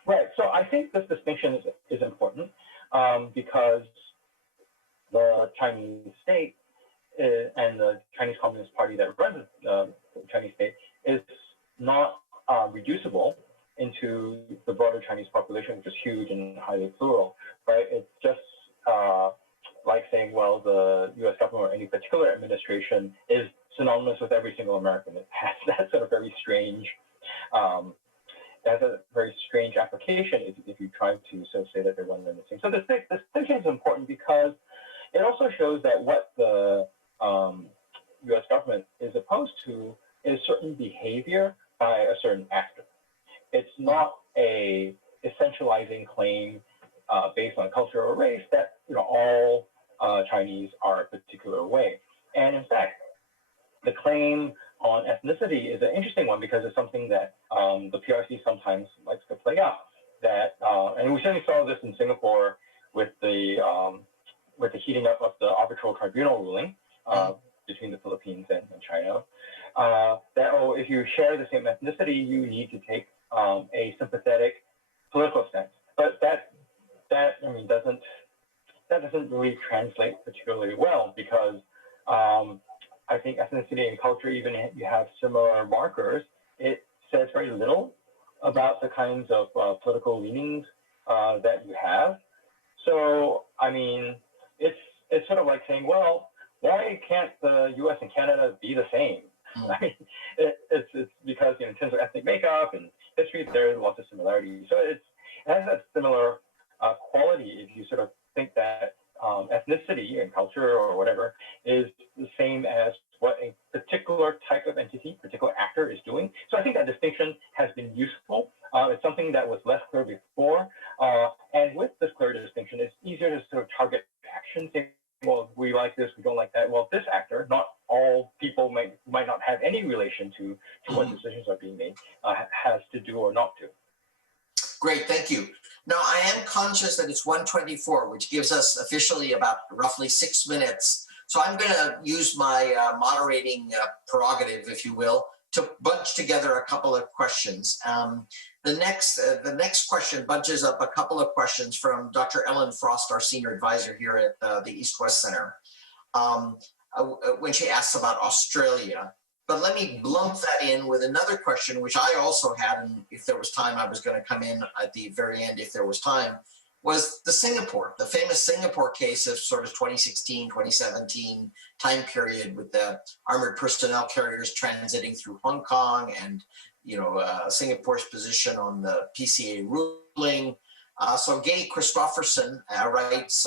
Right, so I think this distinction is important because the Chinese state and the Chinese Communist Party that runs the Chinese state is not reducible into the broader Chinese population, which is huge and highly plural, right? It's just like saying, well, the US government or any particular administration is synonymous with every single American. It has that sort of very strange, has a very strange application if you try to sort of say that they're one and the same. So this distinction is important because it also shows that what the US government is opposed to is certain behavior by a certain actor. It's not a essentializing claim based on culture or race that all Chinese are a particular way. And in fact, the claim on ethnicity is an interesting one because it's something that the PRC sometimes likes to play out. That and we certainly saw this in Singapore with the heating up of the arbitral tribunal ruling between the Philippines and China. That if you share the same ethnicity, you need to take a sympathetic political stance. But that doesn't really translate particularly well because I think ethnicity and culture, even if you have similar markers, it says very little about the kinds of political leanings that you have. So, I mean, it's sort of like saying, well, why can't the U.S. and Canada be the same? I mean, it's because in terms of ethnic makeup and history, there are lots of similarities. So it has that similar quality if you sort of think that ethnicity and culture or whatever is the same as what a particular type of entity, particular actor is doing. So I think that distinction has been useful. It's something that was less clear before. And with this clear distinction, it's easier to sort of target action, saying, well, we like this, we don't like that. Well, this actor, not all people might not have any relation to what decisions are being made, has to do or not to. Great, thank you. Now, I am conscious that it's 1:24, which gives us officially about roughly 6 minutes. So I'm going to use my moderating prerogative, if you will, to bunch together a couple of questions. The next question bunches up a couple of questions from Dr. Ellen Frost, our senior advisor here at the East-West Center, when she asks about Australia. But let me lump that in with another question, which I also had, and if there was time, I was going to come in at the very end if there was time, was the famous Singapore case of sort of 2016, 2017 time period with the armored personnel carriers transiting through Hong Kong and, Singapore's position on the PCA ruling. So Gay Christopherson writes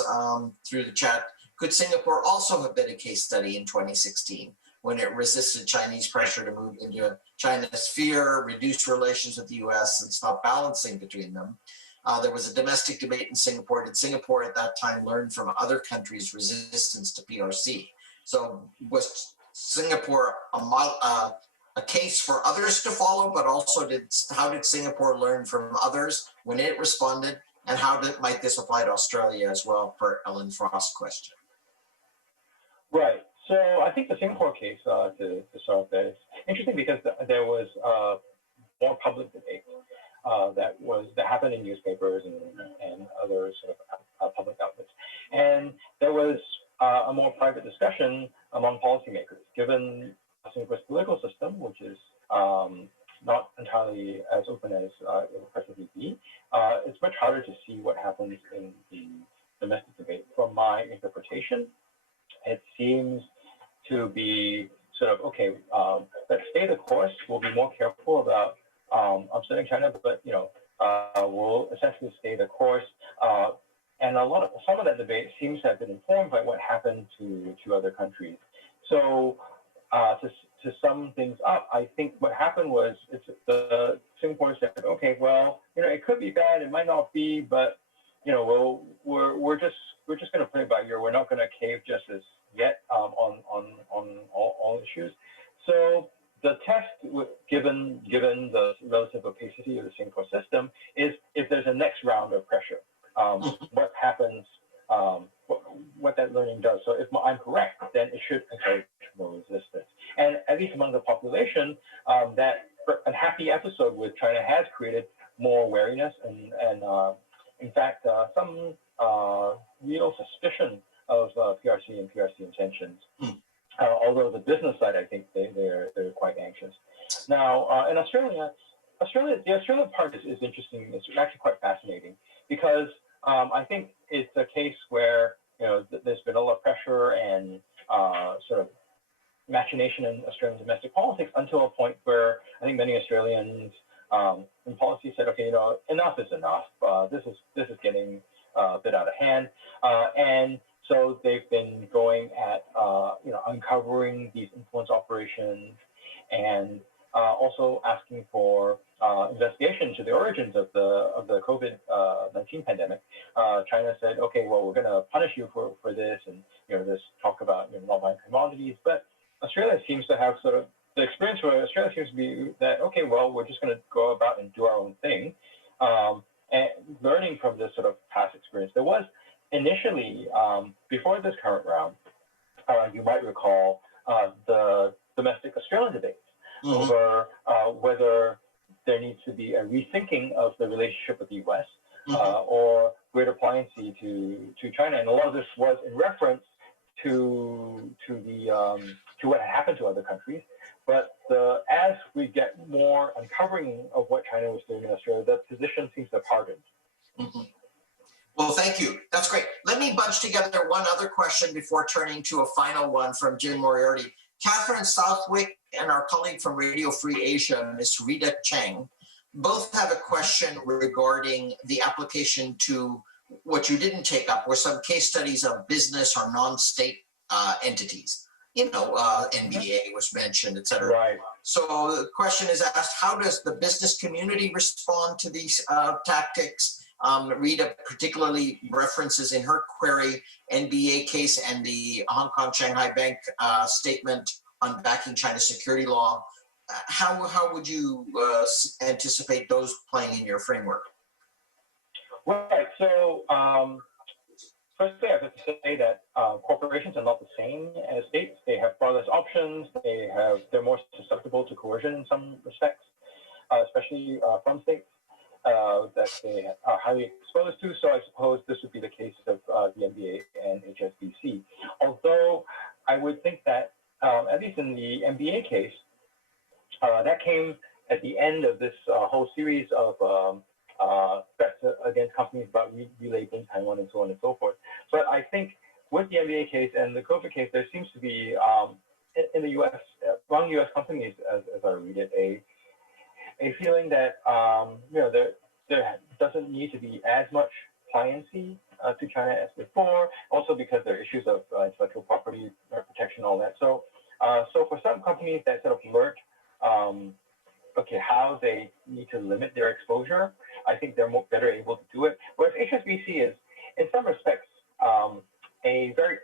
through the chat, could Singapore also have been a case study in 2016? When it resisted Chinese pressure to move into China's sphere, reduce relations with the US, and stop balancing between them. There was a domestic debate in Singapore. Did Singapore at that time learn from other countries' resistance to PRC? So was Singapore a case for others to follow, but also how did Singapore learn from others when it responded? And how might this apply to Australia as well, per Ellen Frost's question? Right. So I think the Singapore case, to solve that, is interesting because there was more public debate that happened in newspapers and other sort of public outlets, and there was a more private discussion among policymakers. Given Singapore's political system, which is not entirely as open as it would presently be, it's much harder to see what what happens in the domestic debate. From my interpretation, it seems to be sort of, okay, let's stay the course. We'll be more careful about upsetting China, but, we'll essentially stay the course. And some of that debate seems to have been informed by what happened to other countries. So to sum things up, I think what happened was the Singapore said, okay, well, it could be bad, it might not be, but we're just going to play it by ear. We're not going to cave just as yet on all issues. So the test, given the relative opacity of the Singapore system, is if there's a next round of pressure, what happens, what that learning does. So if I'm correct, then it should encourage more resistance. And at least among the population, that unhappy episode with China has created more wariness and in fact, some real suspicion of PRC and PRC intentions. Although the business side, I think they're quite anxious. Now, in Australia, the Australian part is interesting. It's actually quite fascinating because I think it's a case where there's been a lot of pressure and sort of machination in Australian domestic politics until a point where I think many Australians in policy said, okay, enough is enough. This is getting a bit out of hand, and so they've been going at uncovering these influence operations and also asking for investigation to the origins of the COVID-19 pandemic. China said, okay, well, we're going to punish you for this, and there's talk about not buying commodities. But Australia seems to have sort of the experience for Australia seems to be that, okay, well, we're just going to go about and do our own thing, and learning from this sort of past experience. There was initially, before this current round, you might recall the domestic Australian debates over whether there needs to be a rethinking of the relationship with the U.S. Or greater pliancy to China, and a lot of this was in reference to what had happened to other countries. But as we get more uncovering of what China was doing in Australia, the position seems to have hardened. Well, thank you. That's great. Let me bunch together one other question before turning to a final one from Jim Moriarty. Catherine Southwick and our colleague from Radio Free Asia, Ms. Rita Cheng, both have a question regarding the application to what you didn't take up, were some case studies of business or non-state entities. NBA was mentioned, et cetera. Right. So the question is asked, how does the business community respond to these tactics? Rita particularly references in her query NBA case and the Hong Kong Shanghai Bank statement on backing China's security law. How would you anticipate those playing in your framework? Right. So firstly, I have to say that corporations are not the same as states. They have far less options. They're more susceptible to coercion in some respects, especially from states that they are highly exposed to. So I suppose this would be the case of the NBA and HSBC. Although I would think that at least in the NBA case, that came at the end of this whole series of threats against companies about relabeling Taiwan and so on and so forth. But I think with the NBA case and the COVID case, there seems to be in the U.S. among U.S. companies, as I read it, a feeling that there doesn't need to be as much pliancy to China as before. Also because there are issues of intellectual property protection, all that. So for some companies that sort of learned how they need to limit their exposure, I think they're better able to do it. Whereas HSBC is, in some respects, a very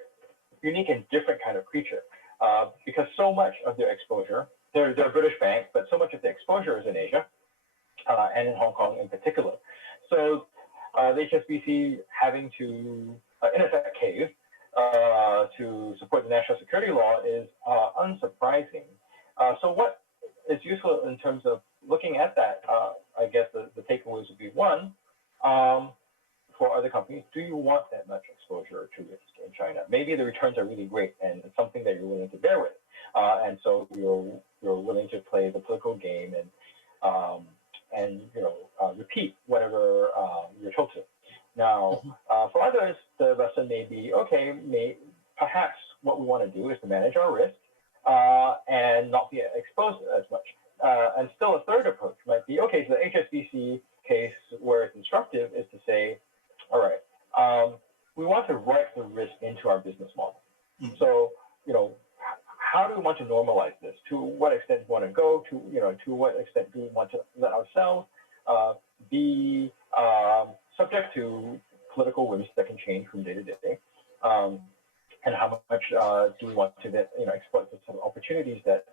unique and different kind of creature because so much of their exposure, they're a British bank, but so much of their exposure is in Asia and in Hong Kong in particular. So the HSBC having to, in effect, cave to support the national security law is unsurprising. So what is useful in terms of looking at that, I guess the takeaways would be one, for other companies, do you want that much exposure to risk in China? Maybe the returns are really great and it's something that you're willing to bear with. And so you're willing to play the political game and repeat whatever you're told to. Now, for others, the lesson may be, okay, perhaps what we want to do is to manage our risk and not be exposed as much. And still a third approach might be, okay, so the HSBC case where it's instructive is to say, all right, we want to write the risk into our business model. So, you know, how do we want to normalize this? To what extent do we want to go? To what extent do we want to let ourselves be subject to political whims that can change from day to day? And how much do we want to, exploit the sort of opportunities that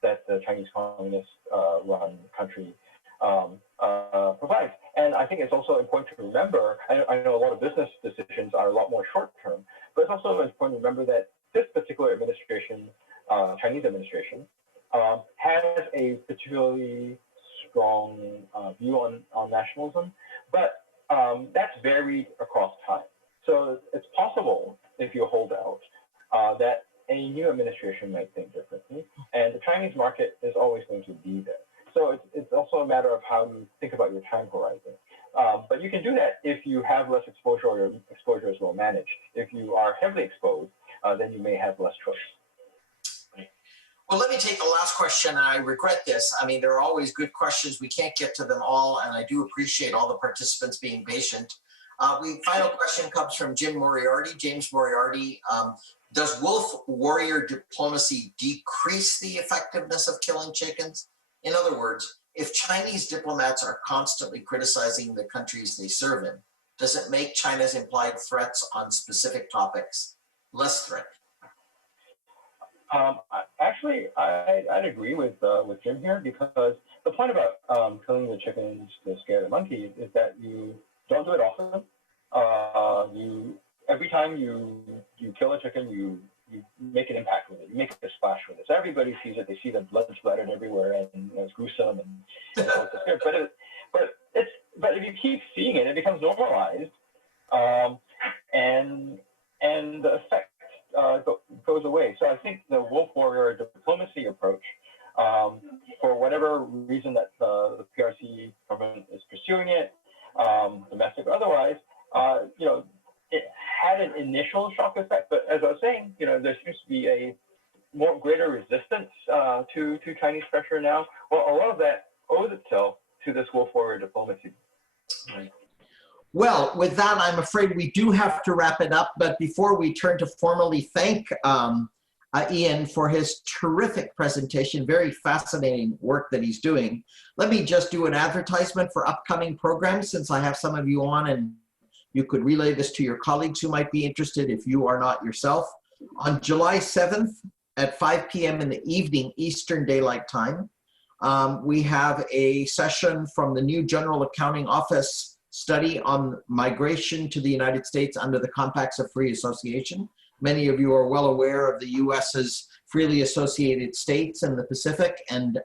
that the Chinese Communist run country provides? And I think it's also important to remember, I know a lot of business decisions are a lot more short term, but it's also important to remember that this particular administration, Chinese administration, has a particularly strong view on nationalism, but that's varied across time. So it's possible, if you hold out, that a new administration might think differently, and the Chinese market is always going to be there. So it's also a matter of how you think about your time horizon. But you can do that if you have less exposure or your exposure is well managed. If you are heavily exposed, then you may have less choice. Well, let me take the last question, and I regret this. I mean, there are always good questions. We can't get to them all, and I do appreciate all the participants being patient. Final question comes from James Moriarty. Does wolf warrior diplomacy decrease the effectiveness of killing chickens? In other words, if Chinese diplomats are constantly criticizing the countries they serve in, does it make China's implied threats on specific topics less threatening? Actually, I'd agree with Jim here, because the point about killing the chickens to scare the monkeys is that you don't do it often. Every time you kill a chicken, you make an impact with it. You make a splash with it. So everybody sees it. They see the blood splattered everywhere, and it's gruesome. And but if you keep seeing it, it becomes normalized, and the effect goes away. So I think the wolf warrior diplomacy approach, for whatever reason that the PRC government is pursuing it, domestic or otherwise, it had an initial shock effect. But as I was saying, there seems to be a greater resistance to Chinese pressure now. Well, a lot of that owes itself to this wolf warrior diplomacy. Right. Well, with that, I'm afraid we do have to wrap it up. But before we turn to formally thank Ian for his terrific presentation, very fascinating work that he's doing, let me just do an advertisement for upcoming programs, since I have some of you on, and you could relay this to your colleagues who might be interested if you are not yourself. On July 7th at 5 p.m. in the evening, Eastern Daylight Time, we have a session from the new General Accounting Office study on migration to the United States under the Compacts of Free Association. Many of you are well aware of the US's freely associated states in the Pacific, and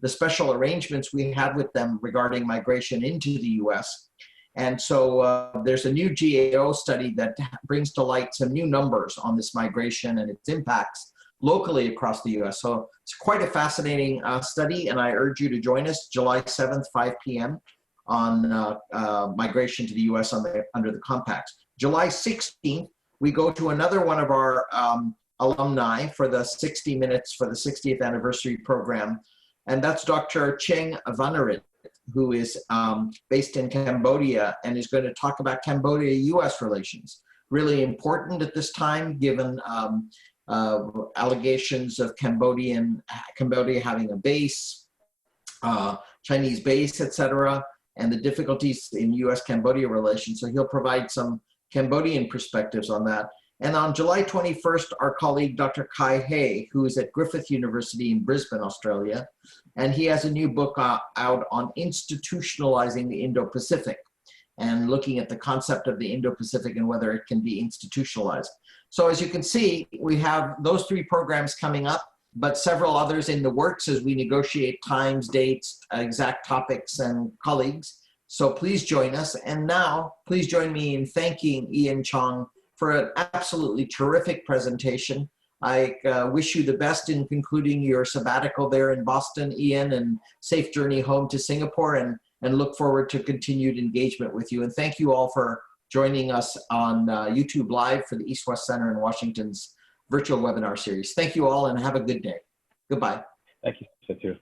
the special arrangements we have with them regarding migration into the US. And so there's a new GAO study that brings to light some new numbers on this migration and its impacts locally across the US. So it's quite a fascinating study, and I urge you to join us July 7th, 5 p.m. on migration to the US under the compacts. July 16th, we go to another one of our alumni for the 60 Minutes for the 60th anniversary program, and that's Dr. Cheng Vanarit, who is based in Cambodia and is going to talk about Cambodia-US relations. Really important at this time, given allegations of Cambodia having a base, Chinese base, etc., and the difficulties in US-Cambodia relations. So he'll provide some Cambodian perspectives on that. And on July 21st, our colleague, Dr. Kai Hay, who is at Griffith University in Brisbane, Australia, and he has a new book out on institutionalizing the Indo-Pacific and looking at the concept of the Indo-Pacific and whether it can be institutionalized. So as you can see, we have those 3 programs coming up, but several others in the works as we negotiate times, dates, exact topics, and colleagues. So please join us. And now, please join me in thanking Ian Chong for an absolutely terrific presentation. I wish you the best in concluding your sabbatical there in Boston, Ian, and safe journey home to Singapore. And and look forward to continued engagement with you. And thank you all for joining us on YouTube Live for the East West Center in Washington's virtual webinar series. Thank you all and have a good day. Goodbye. Thank you, Satu.